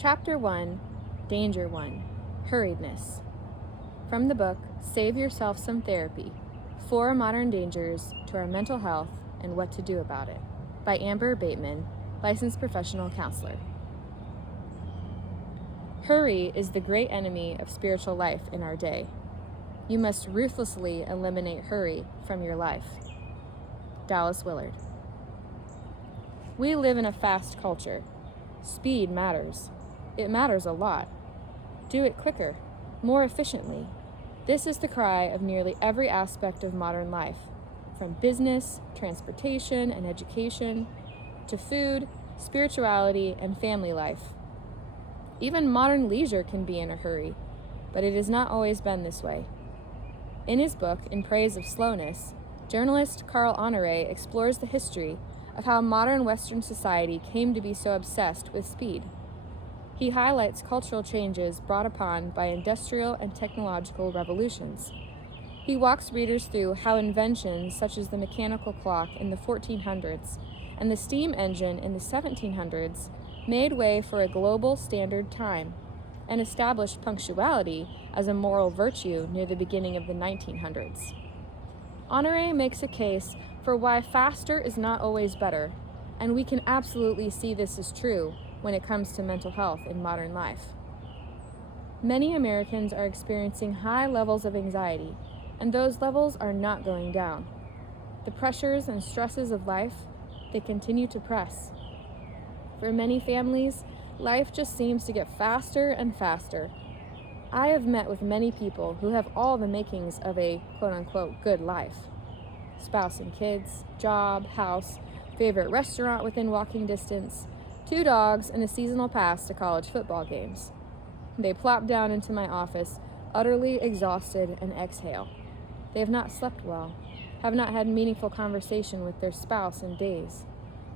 Chapter 1, Danger 1, Hurriedness. From the book, Save Yourself Some Therapy, 4 Modern Dangers to Our Mental Health and What to Do About It, by Amber Bateman, licensed professional counselor. Hurry is the great enemy of spiritual life in our day. You must ruthlessly eliminate hurry from your life. Dallas Willard. We live in a fast culture. Speed matters. It matters a lot. Do it quicker, more efficiently. This is the cry of nearly every aspect of modern life, from business, transportation, and education, to food, spirituality, and family life. Even modern leisure can be in a hurry, but it has not always been this way. In his book, In Praise of Slowness, journalist Carl Honore explores the history of how modern Western society came to be so obsessed with speed. He highlights cultural changes brought upon by industrial and technological revolutions. He walks readers through how inventions such as the mechanical clock in the 1400s and the steam engine in the 1700s made way for a global standard time and established punctuality as a moral virtue near the beginning of the 1900s. Honore makes a case for why faster is not always better, and we can absolutely see this is true when it comes to mental health in modern life. Many Americans are experiencing high levels of anxiety, and those levels are not going down. The pressures and stresses of life, they continue to press. For many families, life just seems to get faster and faster. I have met with many people who have all the makings of a quote-unquote good life. Spouse and kids, job, house, favorite restaurant within walking distance, 2 dogs, and a seasonal pass to college football games. They plop down into my office, utterly exhausted, and exhale. They have not slept well, have not had meaningful conversation with their spouse in days,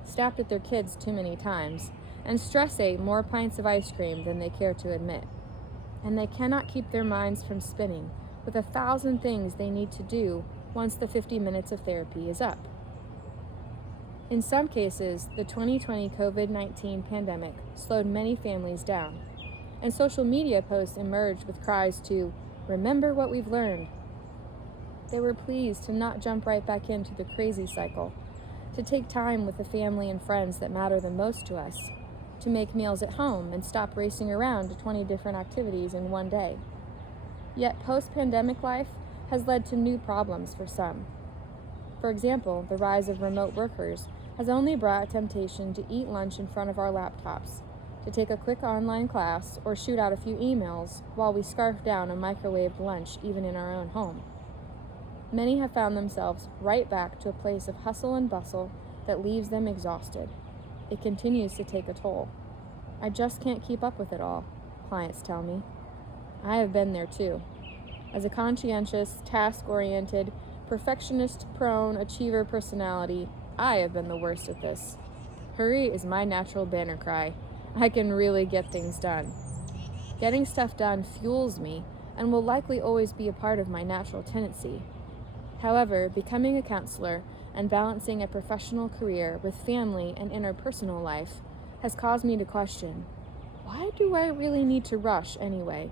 snapped at their kids too many times, and stress ate more pints of ice cream than they care to admit. And they cannot keep their minds from spinning with 1,000 things they need to do once the 50 minutes of therapy is up. In some cases, the 2020 COVID-19 pandemic slowed many families down, and social media posts emerged with cries to remember what we've learned. They were pleased to not jump right back into the crazy cycle, to take time with the family and friends that matter the most to us, to make meals at home and stop racing around to 20 different activities in one day. Yet post-pandemic life has led to new problems for some. For example, the rise of remote workers has only brought temptation to eat lunch in front of our laptops, to take a quick online class or shoot out a few emails while we scarf down a microwaved lunch even in our own home. Many have found themselves right back to a place of hustle and bustle that leaves them exhausted. It continues to take a toll. I just can't keep up with it all, clients tell me. I have been there too. As a conscientious, task-oriented, perfectionist-prone achiever personality, I have been the worst at this. Hurry is my natural banner cry. I can really get things done. Getting stuff done fuels me and will likely always be a part of my natural tendency. However, becoming a counselor and balancing a professional career with family and interpersonal life has caused me to question, why do I really need to rush anyway?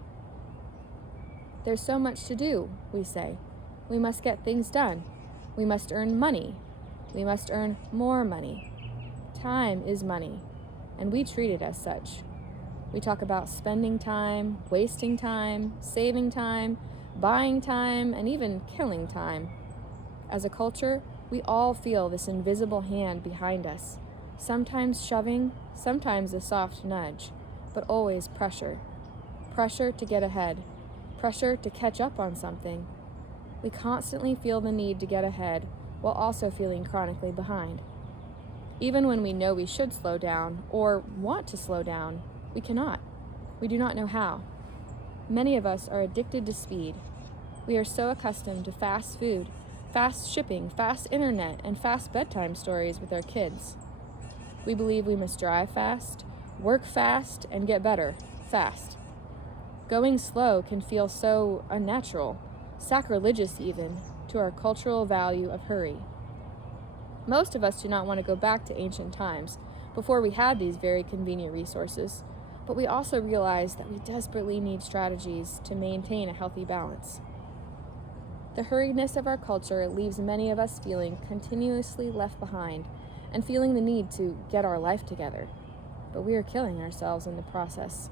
There's so much to do, we say. We must get things done. We must earn money. We must earn more money. Time is money, and we treat it as such. We talk about spending time, wasting time, saving time, buying time, and even killing time. As a culture, we all feel this invisible hand behind us, sometimes shoving, sometimes a soft nudge, but always pressure. Pressure to get ahead, pressure to catch up on something. We constantly feel the need to get ahead while also feeling chronically behind. Even when we know we should slow down or want to slow down, we cannot. We do not know how. Many of us are addicted to speed. We are so accustomed to fast food, fast shipping, fast internet, and fast bedtime stories with our kids. We believe we must drive fast, work fast, and get better fast. Going slow can feel so unnatural, sacrilegious even, to our cultural value of hurry. Most of us do not want to go back to ancient times, before we had these very convenient resources, But we also realize that we desperately need strategies to maintain a healthy balance. The hurriedness of our culture leaves many of us feeling continuously left behind and feeling the need to get our life together. But we are killing ourselves in the process.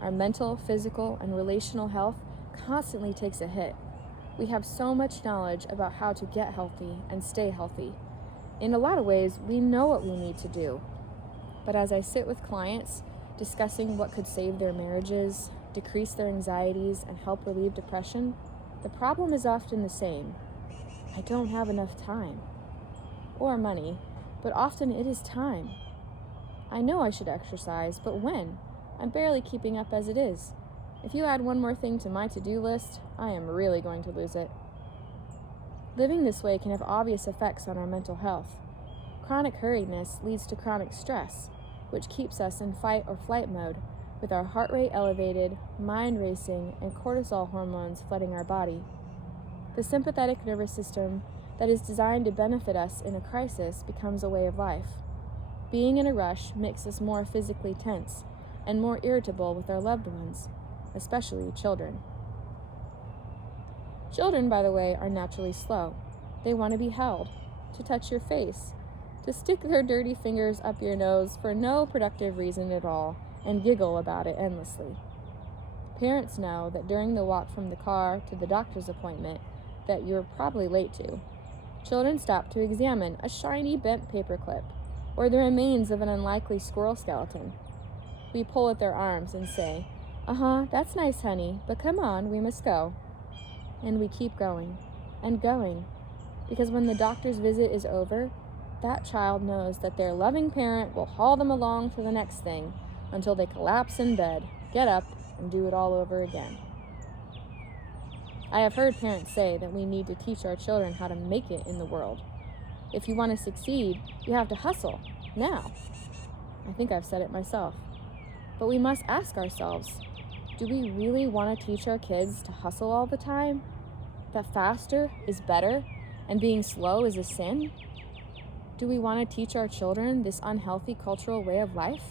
Our mental, physical, and relational health constantly takes a hit. We have so much knowledge about how to get healthy and stay healthy. In a lot of ways, we know what we need to do. But as I sit with clients, discussing what could save their marriages, decrease their anxieties, and help relieve depression, the problem is often the same. I don't have enough time. Or money, but often it is time. I know I should exercise, but when? I'm barely keeping up as it is. If you add one more thing to my to-do list, I am really going to lose it. Living this way can have obvious effects on our mental health. Chronic hurriedness leads to chronic stress, which keeps us in fight or flight mode, with our heart rate elevated, mind racing, and cortisol hormones flooding our body. The sympathetic nervous system that is designed to benefit us in a crisis becomes a way of life. Being in a rush makes us more physically tense and more irritable with our loved ones, especially children. Children, by the way, are naturally slow. They want to be held, to touch your face, to stick their dirty fingers up your nose for no productive reason at all, and giggle about it endlessly. Parents know that during the walk from the car to the doctor's appointment that you're probably late to, children stop to examine a shiny bent paperclip or the remains of an unlikely squirrel skeleton. We pull at their arms and say, "That's nice, honey, but come on, we must go." And we keep going and going, because when the doctor's visit is over, that child knows that their loving parent will haul them along to the next thing until they collapse in bed, get up, and do it all over again. I have heard parents say that we need to teach our children how to make it in the world. If you want to succeed, you have to hustle, now. I think I've said it myself. But we must ask ourselves, do we really want to teach our kids to hustle all the time? That faster is better and being slow is a sin? Do we want to teach our children this unhealthy cultural way of life?